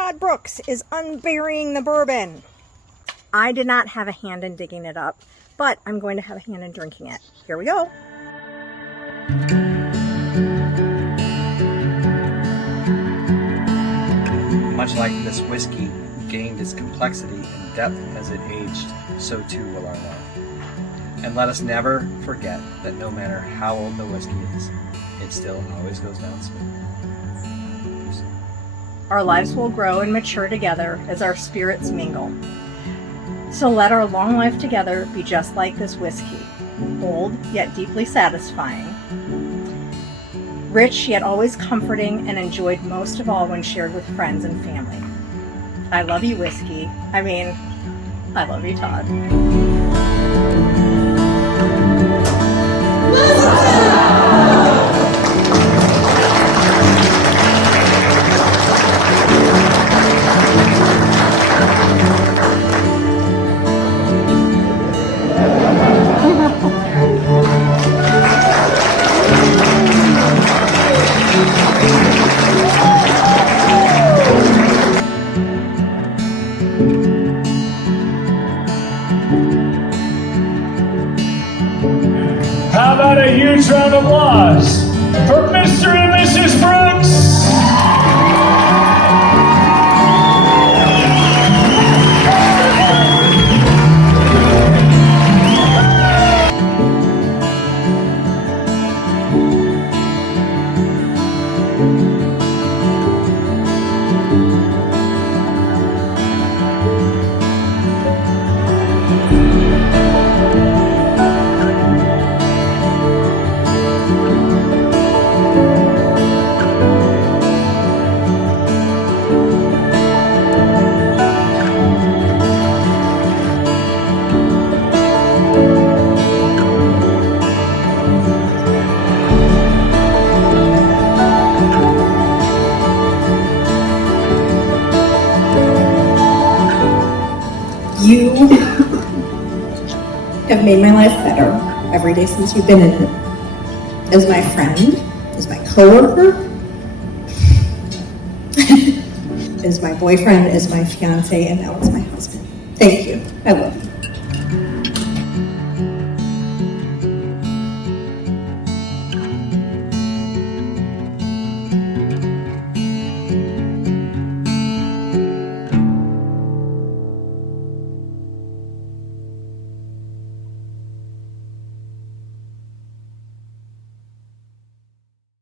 Todd Brooks is unburying the bourbon. I did not have a hand in digging it up, but I'm going to have a hand in drinking it. Here we go. Much like this whiskey gained its complexity and depth as it aged, so too will our love. And let us never forget that no matter how old the whiskey is, it still always goes down smooth. Our lives will grow and mature together as our spirits mingle. So let our long life together be just like this whiskey, old yet deeply satisfying, rich yet always comforting, and enjoyed most of all when shared with friends and family. I love you, whiskey. I mean, I love you, Todd. How about a huge round of applause for Mr. and Mrs. Brooks? You have made my life better every day since you've been in it. As my friend, as my coworker, as my boyfriend, as my fiance, and now as my husband. Thank you. I love you.